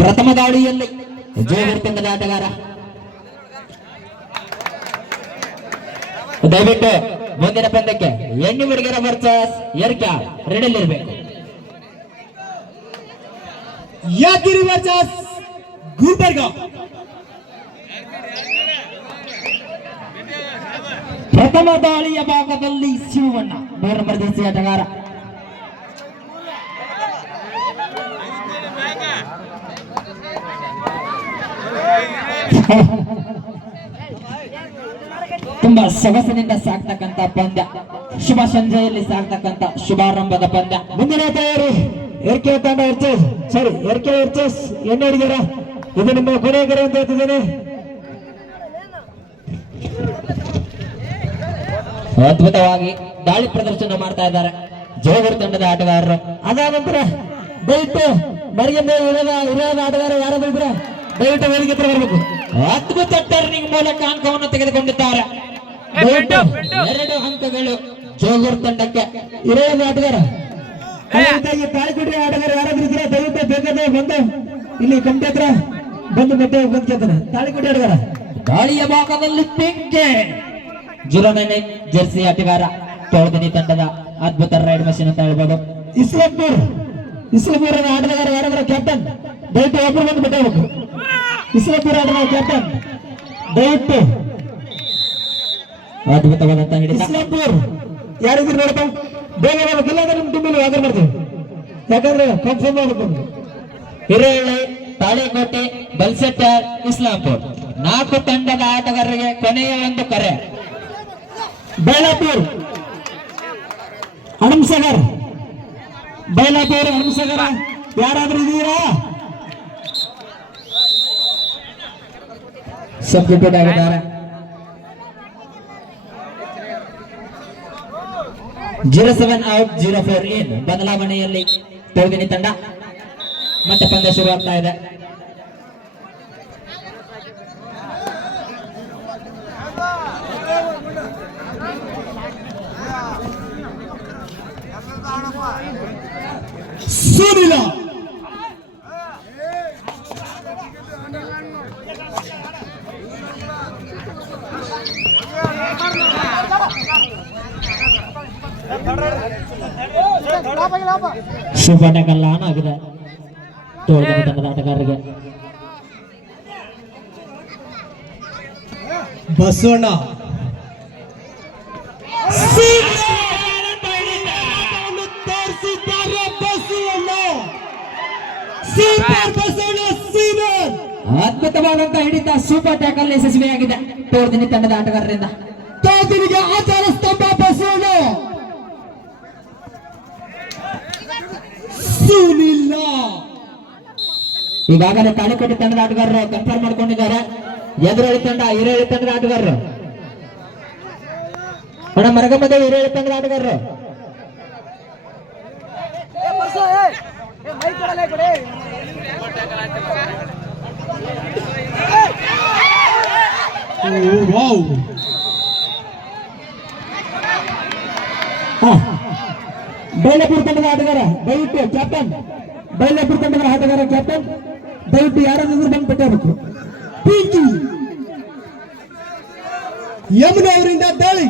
ಪ್ರಥಮ ದಾಳಿಯಲ್ಲಿ ಜೋಗೂರು ತಂಡದ ಆಟಗಾರ. ದಯವಿಟ್ಟು ಮುಂದಿನ ಪಂದ್ಯಕ್ಕೆ ಎಣ್ಣೆ ಹುಡುಗರ ವರ್ಸಸ್ ಎರ್ಕ್ಯಾ ರೆಡಿಯಲ್ಲಿರ್ಬೇಕು. ಯಾದಗಿರಿ ವರ್ಸಸ್ ಗುಲ್ಬರ್ಗ. ಪ್ರಥಮ ದಾಳಿಯ ಭಾಗದಲ್ಲಿ ಶಿವಣ್ಣ 3 ನಂಬರ್ ಜರ್ಸಿ ಆಟಗಾರ. ತುಂಬಾ ಸೊಗಸಿನಿಂದ ಸಾಕ್ತಕ್ಕಂತ ಪಂದ್ಯ, ಶುಭ ಸಂಜೆಯಲ್ಲಿ ಸಾಕ್ತಕ್ಕಂತ ಶುಭಾರಂಭದ ಪಂದ್ಯ. ಮುಂದಿನ ತಯಾರಿ ಎರ್ಕೆ ತಂಡ ವರ್ಸಸ್ ಎರ್ಕೆ ವರ್ಸಸ್ ಎಣ್ಣೆ ಹುಡುಗರ. ಇದು ನಿಮ್ಮ ಕೊನೆಯ ಕರೆ ಅಂತ ಹೇಳ್ತಿದ್ದೇನೆ. ಅದ್ಭುತವಾಗಿ ದಾಳಿ ಪ್ರದರ್ಶನ ಮಾಡ್ತಾ ಇದ್ದಾರೆ ಜೋಗೂರು ತಂಡದ ಆಟಗಾರರು. ಅದಾದ ನಂತರ ದಯವಿಟ್ಟು ಮರಿಗಿಂದ ಇರೋದ ಆಟಗಾರ ಯಾರಾದ್ರೂ ಇದ್ರೆ ದಯವಿಟ್ಟು ವೇದಿಕೆ ಹತ್ರ ಬರಬೇಕು. ಅದ್ಭುತ ಟರ್ನಿಂಗ್ ಮೂಲಕ ಅಂಕವನ್ನು ತೆಗೆದುಕೊಂಡಿದ್ದಾರೆ. 2 ಅಂಕಗಳು ಜೋಗೂರು ತಂಡಕ್ಕೆ. ಇರೋದ ಆಟಗಾರ ತಾಳಿಕೊಟ್ಟಿ ಆಟಗಾರ ಯಾರಾದ್ರೂ ಇದ್ರೆ ದಯವಿಟ್ಟು ಬೇಕಾದ್ರೆ ಬಂದು ಇಲ್ಲಿ ಕಮಿಟಿ ಹತ್ರ ಬಂದು ಮತ್ತೆ ಬಂದ್ಕೇಳ್ತಾನೆ. ತಾಳಿಕೊಟ್ಟಿ ಆಟಗಾರ. ದಾಳಿಯ ಭಾಗದಲ್ಲಿ ಪಿಂಕೆ 09 ಜರ್ಸಿ ಆಟಗಾರ ತೋಳದಿನಿ ತಂಡದ ಅದ್ಭುತ ರೈಡ್ ಮಷೀನ್ ಅಂತ ಹೇಳ್ಬೋದು. ಇಸ್ಲಾಂಪುರ ಆಟಗಾರ ಯಾರಾದ್ರೂ ಕ್ಯಾಪ್ಟನ್ ದಯವಿಟ್ಟು ಒಬ್ಬರು ಬಂದು ಬಿಟ್ಟಬೇಕು. ಇಸ್ಲಾಂಪುರ ಆಟಗಾರ ಕ್ಯಾಪ್ಟನ್ ದಯವಿಟ್ಟು. ಅದ್ಭುತವಾದಂತ ಹಿಡಿತ. ಇಸ್ಲಾಂಪುರ್ ಯಾರಿದ್ರು ನೋಡಪ್ಪ, ಬೇಗ ಬರ್ಬೇಕಿಲ್ಲ ಅಂದ್ರೆ ನಿಮ್ಮ ಟೀಮಲ್ಲಿ ವಾದರ್ ಮಾಡ್ತೀವಿ. ಯಾಕಂದ್ರೆ ಕನ್ಫರ್ಮ್ ಮಾಡ್ಬೇಕು. ಹಿರೇಹಳ್ಳಿ, ತಾಳಿಕೋಟೆ, ಬಲ್ಸೆಟ್ಟರ್, ಇಸ್ಲಾಂಪುರ್ 4 ತಂಡದ ಆಟಗಾರರಿಗೆ ಕೊನೆಯ ಒಂದು ಕರೆ. ಬೈಲಾಪುರ್ ಹಣಮಸಾಗರ್, ಬೈಲಾಪುರ್ ಹಣಮಸಾಗರ ಯಾರಾದ್ರೂ ಇದೀರಾ? ಸಬ್ಸ್ಟಿಟ್ಯೂಟ್ ಆಗಿದ್ದಾರೆ. 07 ಔಟ್ 04 ಇನ್ ಬದಲಾವಣೆಯಲ್ಲಿ ತೋಳದಿನಿ ತಂಡ. ಮತ್ತೆ ಪಂದ್ಯ ಶುರುವಾಗ್ತಾ ಇದೆ. ಸುನಿಲ ಶುಭ ಟಕಲ್ ಆನ್ ಆಗಿದೆ ತೋಳದಿನಿ ತಂಡದ ಆಟಗಾರರಿಗೆ. ಬಸವಣ್ಣ ಅದ್ಭುತವಾದಂತಹ ಹಿಡಿತ, ಸೂಪರ್ ಟ್ಯಾಕಲ್ ಯಶಸ್ವಿಯಾಗಿದೆ ತೋಳದಿನಿ ತಂಡದ ಆಟಗಾರರಿಂದ. ತೋಳದಿನಿಗೆ ಆಚಾರ ಸ್ತಂಭ ಬಸವಣ್ಣ. ಸುನಿಲ್ಲ ಈಗಾಗಲೇ ತಾಳಿಕೋಟೆ ತಂಡದ ಆಟಗಾರರು ಕನ್ಫರ್ಮ್ ಮಾಡ್ಕೊಂಡಿದ್ದಾರೆ. ಎದುರಳಿ ತಂಡ ಹಿರೇಹಳ್ಳಿ ತಂಡದ ಆಟಗಾರರು. ಅಣ್ಣ ಮರಗಮ್ಮದ ಹಿರೇಹಳ್ಳಿ ತಂಡದ ಆಟಗಾರರು. ಬೈಲಾಪುರ ತಂಡದ ಆಟಗಾರ ದಯವಿಟ್ಟು ಕ್ಯಾಪ್ಟನ್, ಬೈಲಾಪುರ ತಂಡದ ಆಟಗಾರ ಕ್ಯಾಪ್ಟನ್ ದಯವಿಟ್ಟು ಯಾರಾದ್ರೂ ಬಂದು ಬಿಟ್ಟಬೇಕು. ಪಿಂಕಿ ಯಮುನಾ ಅವರಿಂದ ದಾಳಿ.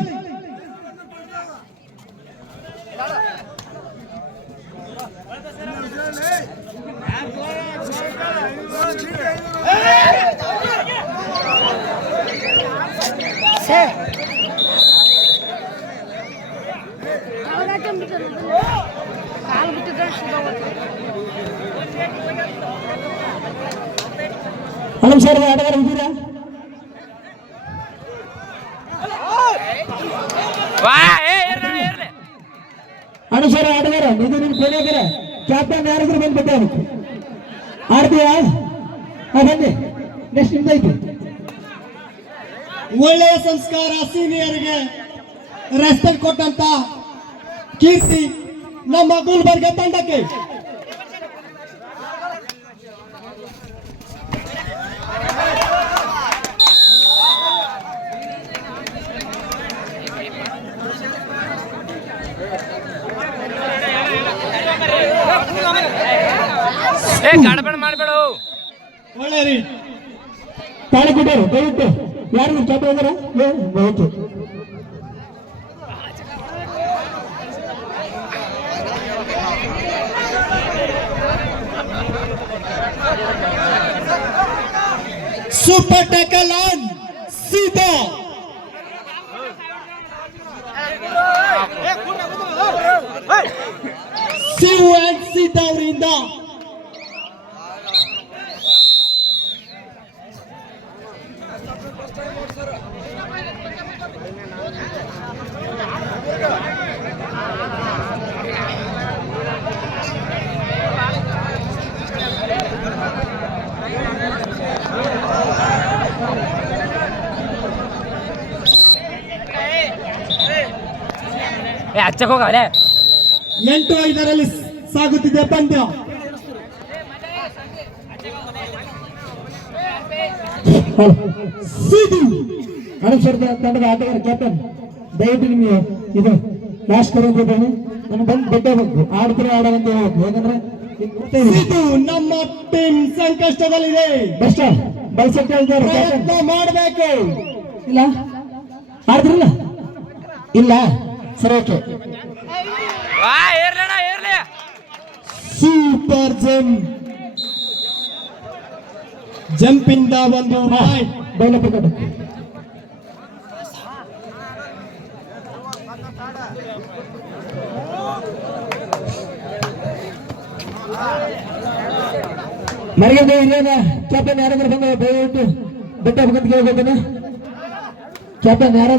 ಹಣಮಸಾಗರ ಆಟಗಾರ ಇದ್ದೀರಾ? ಹಣಮಸಾಗರ ಆಟಗಾರ ಇದು ನಿನ್ ಕೊನೆಗಾರ ಕ್ಯಾಪ್ಟನ್ ಯಾರಾದ್ರೂ ಬಂದು ಬಿಟ್ಟಬೇಕು. ಆಡ್ತೀಯಾ? ಬನ್ನಿ, ನೆಕ್ಸ್ಟ್ ನಿಮ್ದೈತಿ. ಒಳ್ಳೆಯ ಸಂಸ್ಕಾರ, ಸೀನಿಯರ್ಗೆ ರೆಸ್ಪೆಕ್ಟ್ ಕೊಟ್ಟಂತ ಕೀರ್ತಿ ನಮ್ಮ ಗುಲ್ಬರ್ಗ ತಂಡಕ್ಕೆ. ಗಡಬಡ ಮಾಡಬೇಡ. ಒಳ್ಳೆ ರೀ ತಾಳಿಕೊಟ್ಟರು ದಯವಿಟ್ಟು ಯಾರು ಚಾಪ ಇದಾರ ಓಕೆ ಸೂಪರ್ ಟ್ಯಾಕಲ್ ಆನ್ ಸೀದಾ ಶಿವ ಅಂಡ್ ಸೀತಾ ಅವರಿಂದ ಹಚ್ಚಕ್ ಹೋಗಲೇ 8-5ರಲ್ಲಿ ಸಾಗುತ್ತಿದೆ ಪಂದ್ಯ. ಸಿದು ಅನುಸರಿದ ತಂಡದ ಆಟಗಾರ ಕ್ಯಾಪ್ಟನ್ ದಯವಿಟ್ಟು ನಿಮಗೆ ಇದು ಲಾಸ್ಟ್ ಕರೆದಿದ್ದಾನೆ. ನಾನು ಬಂದು ಬಿಟ್ಟಬೇಕು ಆಡ್ತಾರೆ ಆಡೋದಂತ ಹೇಳ್ಬೇಕು. ಯಾಕಂದ್ರೆ ಇದು ನಮ್ಮ ಟೀಮ್ ಸಂಕಷ್ಟದಲ್ಲಿದೆ. ಬೆಸ್ಟ್ ಬಳಸಕ್ಕೆ ಪ್ರಯತ್ನ ಮಾಡಬೇಕು. ಇಲ್ಲ ಆಡ್ತಿರಲ್ಲ ಇಲ್ಲ ಸರಿ ಓಕೆ. ಸೂಪರ್ ಜಂಪ್ ಇಂದ ಒಂದು ಡೆವಲಪ್ ಮರ್ಯಾದೆ ಇಲ್ಲದ ಕ್ಯಾಪ್ಟನ್ ಯಾರಾದ್ರೂ ಬಂದ ದಯವಿಟ್ಟು ಬೆಟ್ಟ ಬೇಕಂತ ಕೇಳ್ಕೊತೀನಿ. ಕ್ಯಾಪ್ಟನ್ ಯಾರಾದ್ರೂ